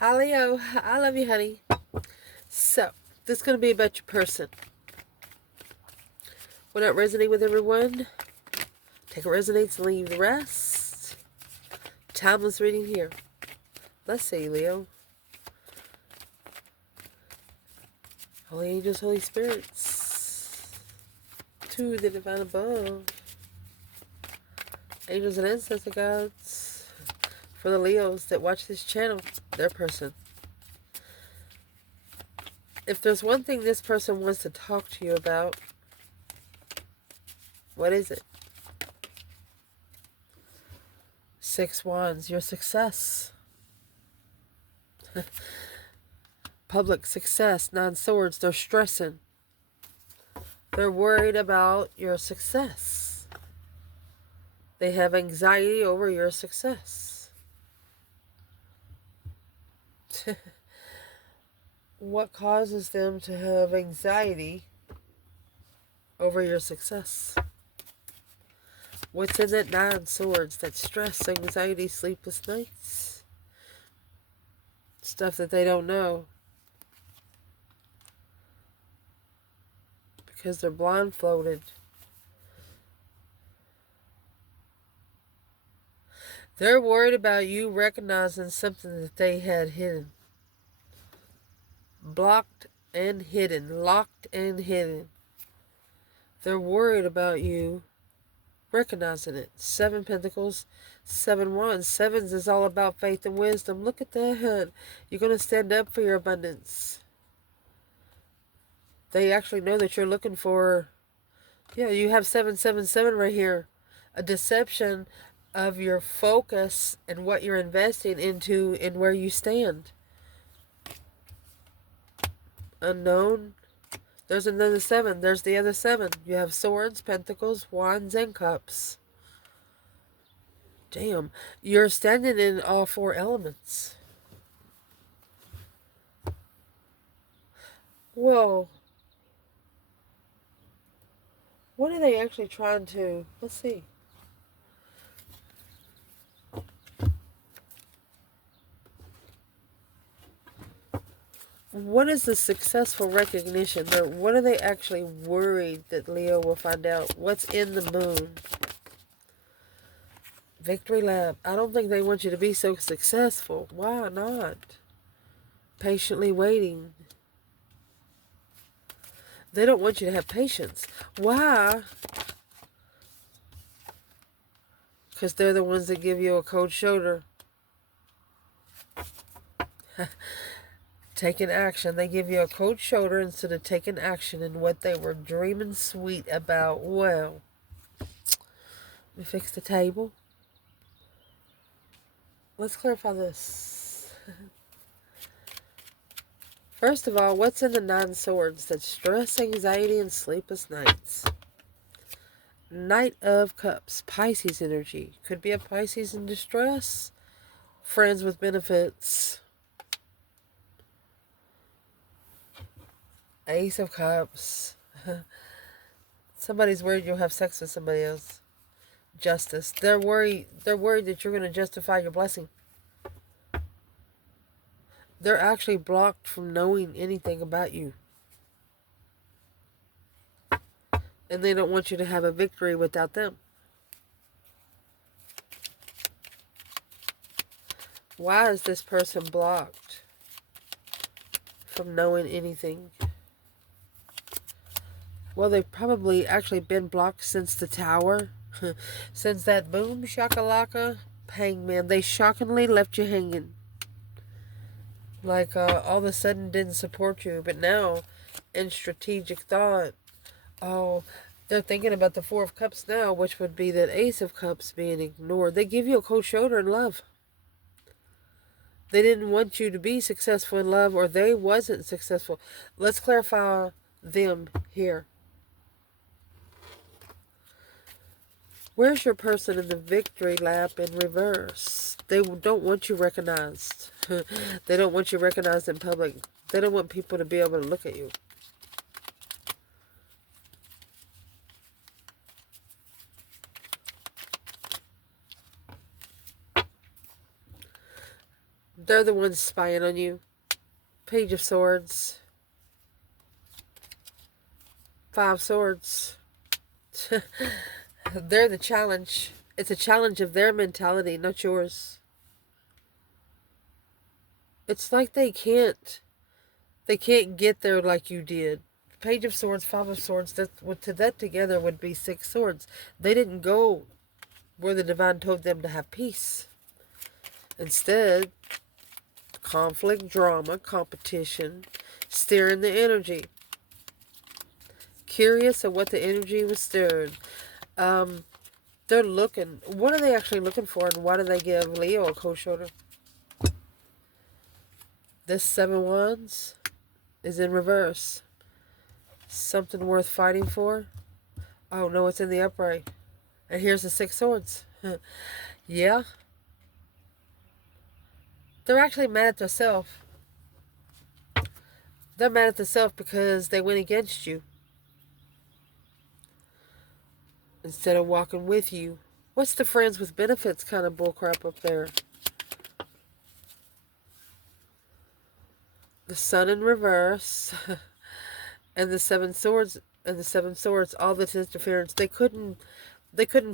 Hi, Leo. I love you, honey. So, this is going to be about your person. Will not resonate with everyone. Take what resonates and leave the rest. Timeless reading here. Let's see, Leo. Holy angels, Holy spirits. To the divine above. Angels and ancestor gods. For the Leos that watch this channel, their person. If there's one thing this person wants to talk to you about, what is it? 6 Wands, your success. Public success. 9 Swords, they're stressing. They're worried about your success. They have anxiety over your success. What causes them to have anxiety over your success? What's in that 9 Swords? That stress, anxiety, sleepless nights. Stuff that they don't know. Because they're blindfolded. They're worried about you recognizing something that they had hidden. Blocked and hidden. Locked and hidden. They're worried about you recognizing it. 7 Pentacles, 7 Wands. Sevens is all about faith and wisdom. Look at that. You're going to stand up for your abundance. They actually know that you're looking for... Yeah, you have 777 right here. A deception of your focus and what you're investing into and where you stand. Unknown. There's another 7. There's the other 7. You have Swords, Pentacles, Wands, and Cups. Damn. You're standing in all 4 elements. Whoa. What are they actually trying to... Let's see. What is the successful recognition? What are they actually worried that Leo will find out? What's in the moon? Victory Lab. I don't think they want you to be so successful. Why not? Patiently waiting. They don't want you to have patience. Why? Because they're the ones that give you a cold shoulder. Taking action. They give you a cold shoulder instead of taking action in what they were dreaming sweet about. Well, let me fix the table. Let's clarify this. First of all, what's in the 9 Swords? That's stress, anxiety, and sleepless nights. Knight of Cups, Pisces energy. Could be a Pisces in distress. Friends with benefits. Ace of Cups. Somebody's worried you'll have sex with somebody else. Justice. They're worried that you're going to justify your blessing. They're actually blocked from knowing anything about you. And they don't want you to have a victory without them. Why is this person blocked from knowing anything? Well, they've probably actually been blocked since the Tower. Since that boom shakalaka hangman. They shockingly left you hanging. Like all of a sudden didn't support you. But now, in strategic thought, oh, they're thinking about the 4 of Cups now, which would be that Ace of Cups being ignored. They give you a cold shoulder in love. They didn't want you to be successful in love, or they wasn't successful. Let's clarify them here. Where's your person in the victory lap in reverse? They don't want you recognized. They don't want you recognized in public. They don't want people to be able to look at you. They're the ones spying on you. Page of Swords. 5 Swords. They're the challenge. It's a challenge of their mentality, not yours. It's like they can't get there like you did. Page of Swords, 5 of Swords, that together would be 6 swords. They didn't go where the divine told them to have peace. Instead, conflict, drama, competition, steering the energy. Curious of what the energy was stirred. They're looking. What are they actually looking for, and why do they give Leo a cold shoulder? This 7 Wands is in reverse. Something worth fighting for? Oh, no, it's in the upright. And here's the 6 Swords. Yeah. They're actually mad at themselves. They're mad at themselves because they went against you instead of walking with you. What's the friends with benefits kind of bullcrap up there? The Sun in reverse. And the 7 Swords. And the 7 Swords, all this interference. They couldn't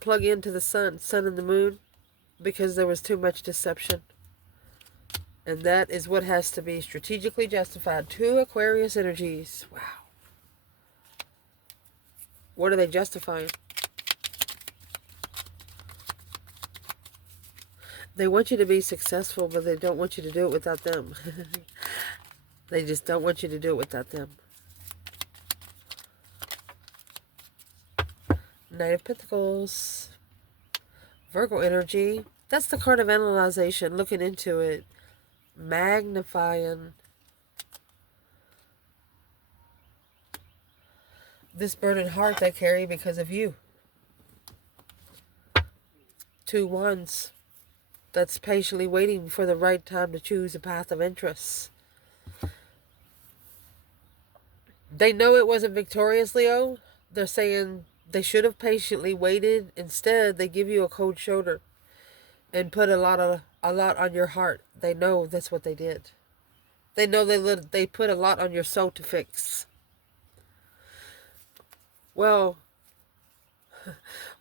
plug into the sun and the moon, because there was too much deception. And that is what has to be strategically justified. 2 Aquarius energies. Wow. What are they justifying? They want you to be successful, but they don't want you to do it without them. They just don't want you to do it without them. Knight of Pentacles. Virgo energy. That's the card of analyzation, looking into it, magnifying. This burdened heart they carry because of you. 2 Wands. That's patiently waiting for the right time to choose a path of interest. They know it wasn't victorious, Leo. They're saying they should have patiently waited. Instead, they give you a cold shoulder and put a lot on your heart. They know that's what they did. They know they put a lot on your soul to fix. Well,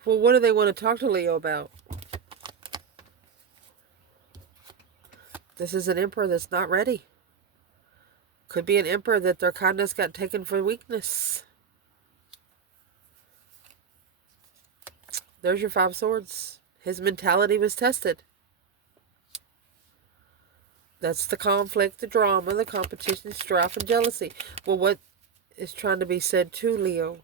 what do they want to talk to Leo about? This is an emperor that's not ready. Could be an emperor that their kindness got taken for weakness. There's your 5 Swords. His mentality was tested. That's the conflict, the drama, the competition, strife, and jealousy. Well, what is trying to be said to Leo?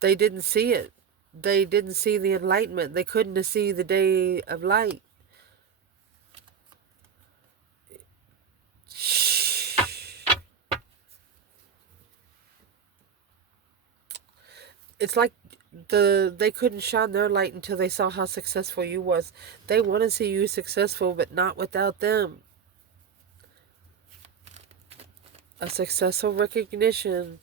They didn't see it. They didn't see the enlightenment. They couldn't see the day of light. Shh. It's like they couldn't shine their light until they saw how successful you was. They want to see you successful, but not without them. A successful recognition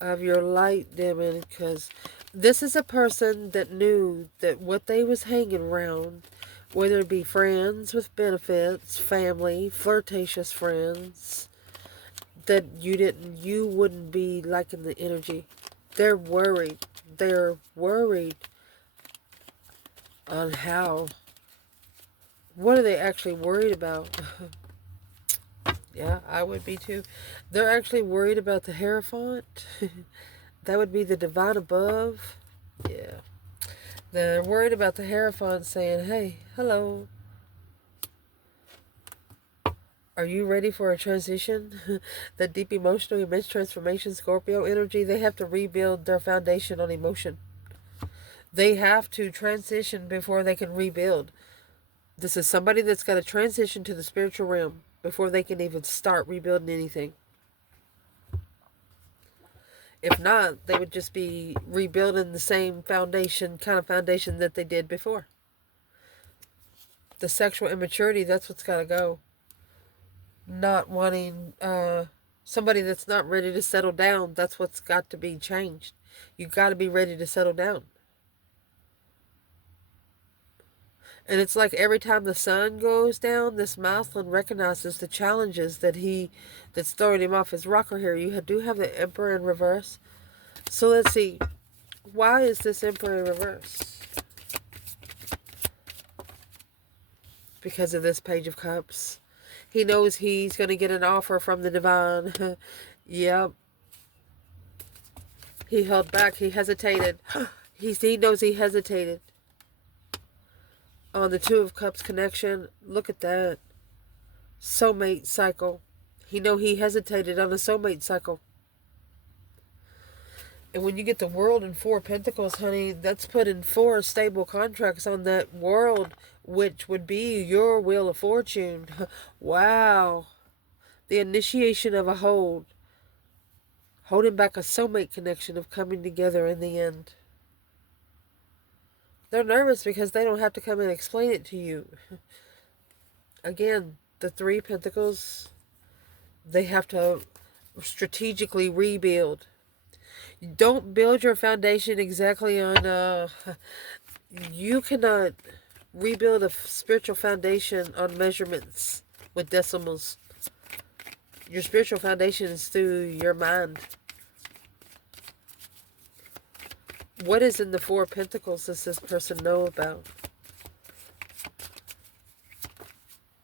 of your light dimming, because this is a person that knew that what they was hanging around, whether it be friends with benefits, family, flirtatious friends, that you wouldn't be liking the energy. They're worried. They're worried on how. What are they actually worried about? Yeah, I would be too. They're actually worried about the Hierophant. That would be the divine above. Yeah. They're worried about the Hierophant saying, hey, hello. Are you ready for a transition? That deep emotional, immense transformation, Scorpio energy, they have to rebuild their foundation on emotion. They have to transition before they can rebuild. This is somebody that's got to transition to the spiritual realm before they can even start rebuilding anything. If not, they would just be rebuilding the same foundation, kind of foundation that they did before. The sexual immaturity, that's what's got to go. Not wanting somebody that's not ready to settle down, that's what's got to be changed. You got to be ready to settle down. And it's like every time the sun goes down, this masculine recognizes the challenges that's throwing him off his rocker here. You do have the Emperor in reverse. So let's see. Why is this Emperor in reverse? Because of this Page of Cups. He knows he's going to get an offer from the divine. Yep. He held back. He hesitated. He knows he hesitated. On the Two of Cups connection. Look at that. Soulmate cycle. He hesitated on the soulmate cycle. And when you get the World and Four Pentacles, honey, that's putting 4 stable contracts on that world, which would be your Wheel of Fortune. Wow. The initiation of a hold. Holding back a soulmate connection of coming together in the end. They're nervous because they don't have to come and explain it to you. Again, the 3 Pentacles, they have to strategically rebuild. Don't build your foundation exactly on, you cannot rebuild a spiritual foundation on measurements with decimals. Your spiritual foundation is through your mind. What is in the 4 Pentacles does this person know about?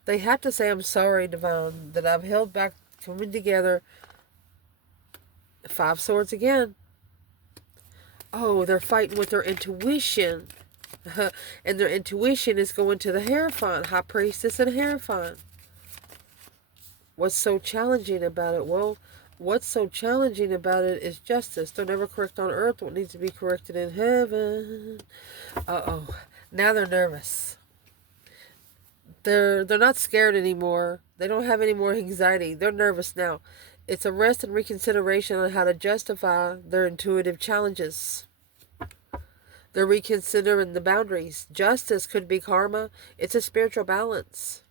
They have to say, I'm sorry, Divine, that I've held back coming together. 5 Swords again. Oh, they're fighting with their intuition. And their intuition is going to the Hierophant. High Priestess and Hierophant. What's so challenging about it? Well, what's so challenging about it is justice. They'll never correct on earth what needs to be corrected in heaven. Uh-oh. Now they're nervous. They're not scared anymore. They don't have any more anxiety. They're nervous now. It's a rest and reconsideration on how to justify their intuitive challenges. They're reconsidering the boundaries. Justice could be karma. It's a spiritual balance.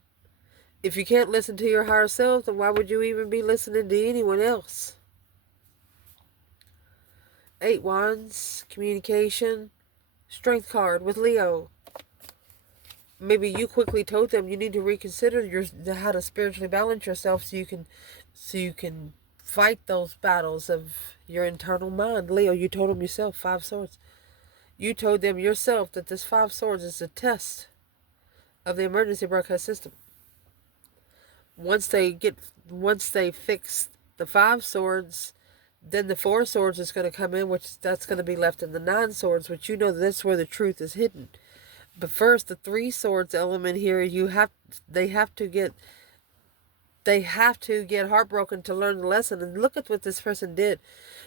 If you can't listen to your higher self, then why would you even be listening to anyone else? 8 Wands, communication, Strength card with Leo. Maybe you quickly told them you need to reconsider how to spiritually balance yourself so you can fight those battles of your internal mind. Leo, you told them yourself, 5 Swords. You told them yourself that this 5 Swords is a test of the emergency broadcast system. Once they fix the 5 Swords, then the 4 Swords is going to come in, which that's going to be left in the 9 Swords, which you know that's where the truth is hidden. But first, the 3 Swords element here, they have to get heartbroken to learn the lesson. And look at what this person did.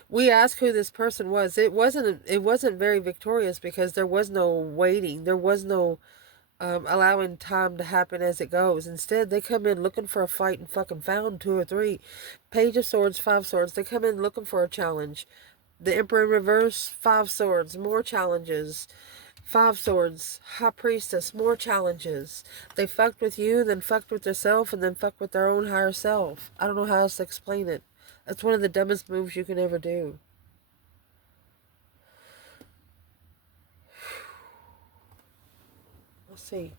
We asked who this person was. It wasn't very victorious because there was no waiting. There was no allowing time to happen as it goes. Instead, they come in looking for a fight and fucking found 2 or 3. Page of Swords, 5 Swords. They come in looking for a challenge. The Emperor in reverse, 5 Swords, more challenges. 5 Swords, High Priestess, more challenges. They fucked with you, then fucked with themselves, and then fucked with their own higher self. I don't know how else to explain it. That's one of the dumbest moves you can ever do. Let's see.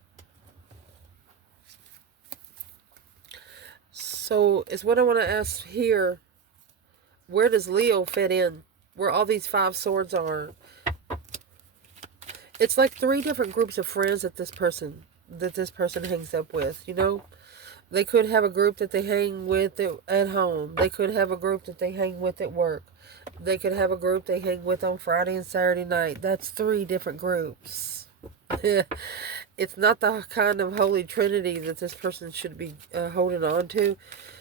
So, is what I want to ask here. Where does Leo fit in? Where all these 5 Swords are. It's like 3 different groups of friends that this person hangs up with, you know? They could have a group that they hang with at home. They could have a group that they hang with at work. They could have a group they hang with on Friday and Saturday night. That's 3 different groups. It's not the kind of holy trinity that this person should be holding on to.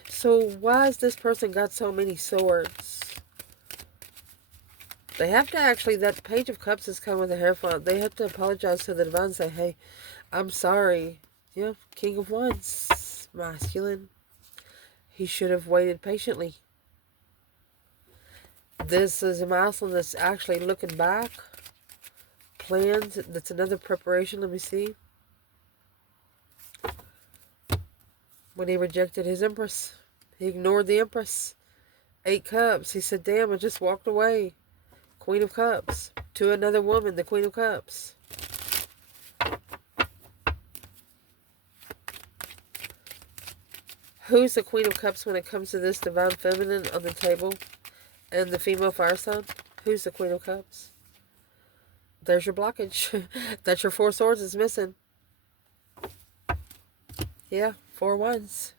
So why has this person got so many swords? They have to actually, that Page of Cups has come with a Hierophant. They have to apologize to the divine and say, hey, I'm sorry. Yeah, King of Wands, masculine. He should have waited patiently. This is a masculine that's actually looking back. Plans, that's another preparation. Let me see. When he rejected his Empress, he ignored the Empress. 8 Cups. He said, damn, I just walked away. Queen of Cups. To another woman, the Queen of Cups. Who's the Queen of Cups when it comes to this divine feminine on the table and the female fire sign? Who's the Queen of Cups? There's your blockage. That's your 4 swords is missing. Yeah, 4 wands.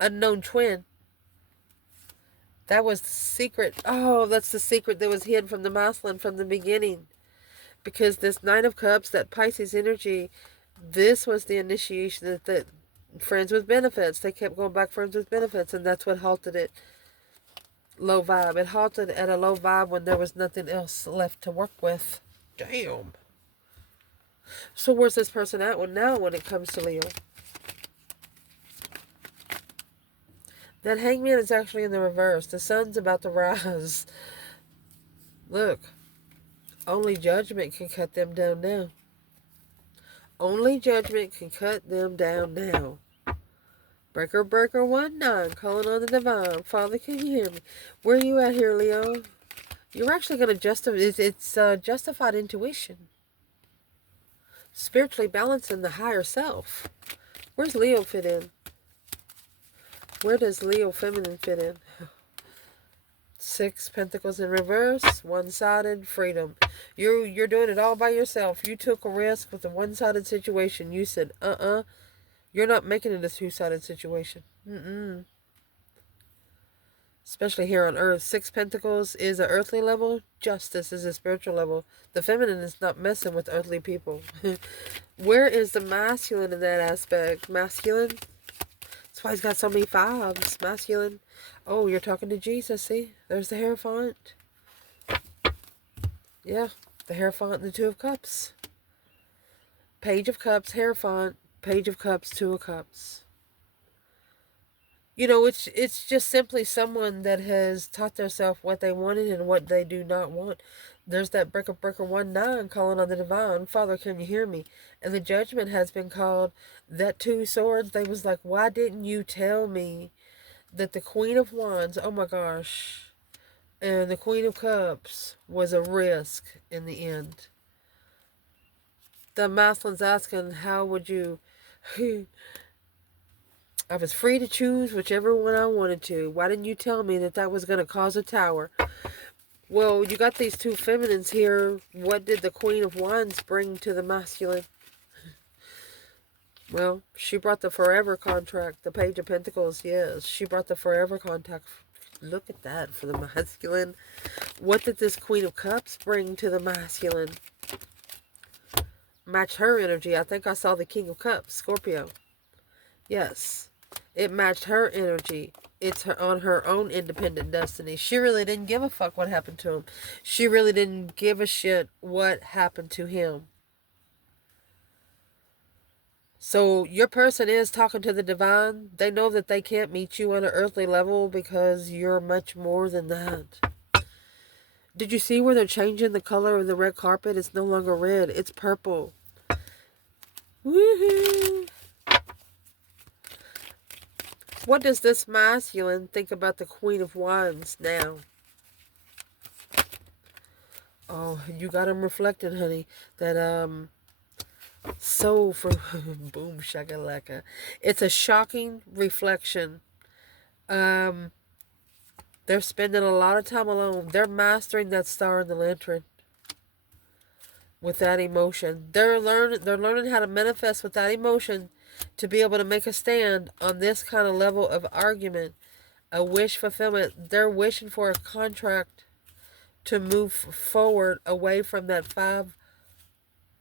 Unknown twin. That was the secret. Oh, that's the secret that was hid from the masculine from the beginning. Because this Nine of Cups, that Pisces energy, this was the initiation that friends with benefits. They kept going back friends with benefits, and that's what halted it. Low vibe. It halted at a low vibe when there was nothing else left to work with. Damn. So where's this person at now when it comes to Leo? That Hangman is actually in the reverse. The sun's about to rise. Look. Only judgment can cut them down now. Only judgment can cut them down now. Breaker, breaker, 1-9. Calling on the divine. Father, can you hear me? Where are you at here, Leo? You're actually going to justify... It's justified intuition. Spiritually balancing the higher self. Where's Leo fit in? Where does Leo feminine fit in? 6 Pentacles in reverse. One-sided freedom. You're doing it all by yourself. You took a risk with a one-sided situation. You said, you're not making it a 2-sided situation. Especially here on Earth. 6 Pentacles is an earthly level. Justice is a spiritual level. The feminine is not messing with earthly people. Where is the masculine in that aspect? Masculine? That's why he's got so many 5s. Masculine. Oh, you're talking to Jesus, see? There's the Hierophant. Yeah, the Hierophant and the 2 of Cups. Page of Cups, Hierophant, Page of Cups, 2 of Cups. You know, it's just simply someone that has taught themselves what they wanted and what they do not want. There's that breaker, 1-9 calling on the divine. Father, can you hear me? And the judgment has been called. That 2 swords, they was like, why didn't you tell me that the Queen of Wands, oh my gosh, and the Queen of Cups was a risk in the end. The masculine's asking, how would you... I was free to choose whichever one I wanted to. Why didn't you tell me that was going to cause a tower? Well, you got these 2 feminines here. What did the Queen of Wands bring to the masculine? Well, she brought the forever contract. The Page of Pentacles, yes. She brought the forever contract. Look at that for the masculine. What did this Queen of Cups bring to the masculine? Match her energy. I think I saw the King of Cups, Scorpio. Yes. It matched her energy. It's on her own independent destiny. She really didn't give a fuck what happened to him. She really didn't give a shit what happened to him. So your person is talking to the divine. They know that they can't meet you on an earthly level because you're much more than that. Did you see where they're changing the color of the red carpet? It's no longer red. It's purple. Woohoo! What does this masculine think about the Queen of Wands now? Oh, you got him reflecting, honey. That, soul for... Boom, shakalaka. It's a shocking reflection. They're spending a lot of time alone. They're mastering that star in the lantern. With that emotion. They're learning how to manifest with that emotion to be able to make a stand on this kind of level of argument. A wish fulfillment. They're wishing for a contract to move forward away from that 5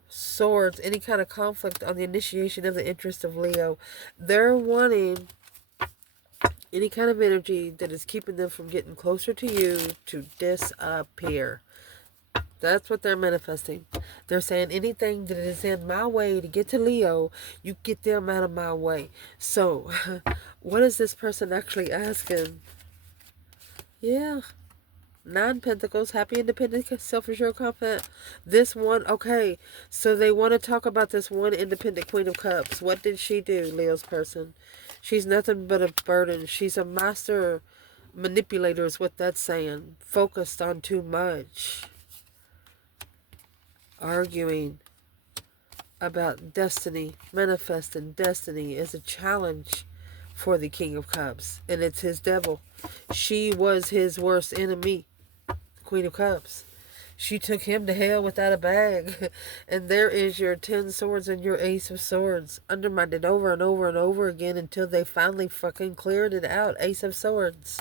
swords. Any kind of conflict on the initiation of the interest of Leo. They're wanting any kind of energy that is keeping them from getting closer to you to disappear. That's what they're manifesting. They're saying anything that is in my way to get to Leo, you get them out of my way. So, what is this person actually asking? Yeah. 9 Pentacles, happy, independent, self-assured, confident. This one, okay. So they want to talk about this one independent Queen of Cups. What did she do, Leo's person? She's nothing but a burden. She's a master manipulator is what that's saying. Focused on too much. Arguing. about destiny. Manifesting destiny is a challenge for the King of Cups. And it's his devil. She was his worst enemy, Queen of Cups. She took him to hell without a bag. And there is your 10 swords and your Ace of Swords. Undermined it over and over and over again until they finally fucking cleared it out. Ace of Swords.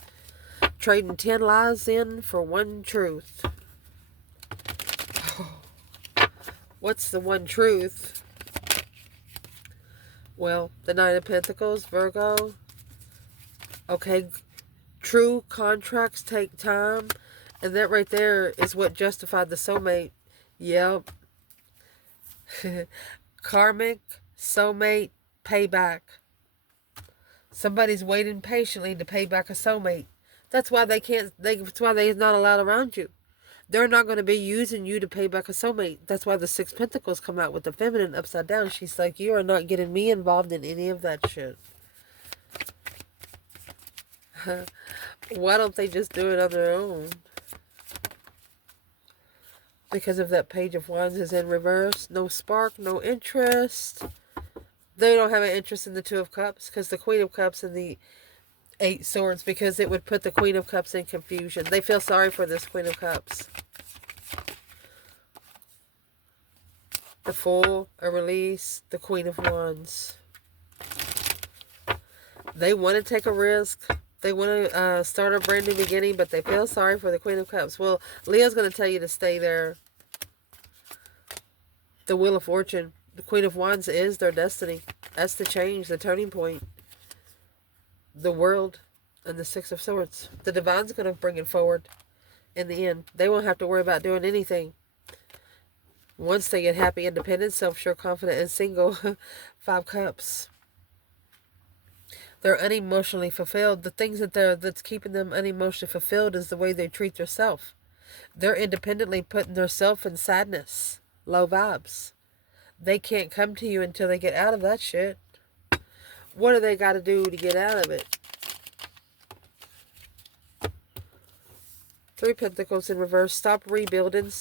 Trading 10 lies in for one truth. What's the one truth? Well, the Knight of Pentacles, Virgo. Okay, true contracts take time. And that right there is what justified the soulmate. Yep. Karmic, soulmate, payback. Somebody's waiting patiently to pay back a soulmate. That's why that's why they're not allowed around you. They're not going to be using you to pay back a soulmate. That's why the Six Pentacles come out with the feminine upside down. She's like, you are not getting me involved in any of that shit. Why don't they just do it on their own? Because of that Page of Wands is in reverse. No spark, no interest. They don't have an interest in the Two of Cups because the Queen of Cups and the Eight Swords, because it would put the Queen of Cups in confusion. They feel sorry for this Queen of Cups. The Fool, a release, the Queen of Wands. They want to take a risk. They want to start a brand new beginning, but they feel sorry for the Queen of Cups. Well, Leo's going to tell you to stay there. The Wheel of Fortune. The Queen of Wands is their destiny. That's the change, the turning point. The World and the Six of Swords. The Divine's going to bring it forward in the end. They won't have to worry about doing anything. Once they get happy, independent, self-sure, confident, and single. 5 Cups. They're unemotionally fulfilled. The things that's keeping them unemotionally fulfilled is the way they treat themselves. They're independently putting themselves in sadness. Low vibes. They can't come to you until they get out of that shit. What do they got to do to get out of it? 3 Pentacles in reverse. Stop rebuilding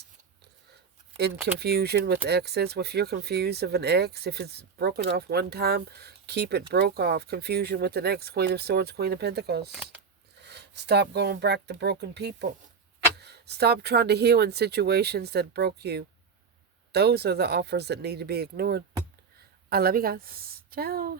in confusion with exes. If you're confused of an ex, if it's broken off one time, keep it broke off. Confusion with the next. Queen of Swords, Queen of Pentacles. Stop going back to broken people. Stop trying to heal in situations that broke you. Those are the offers that need to be ignored. I love you guys. Ciao.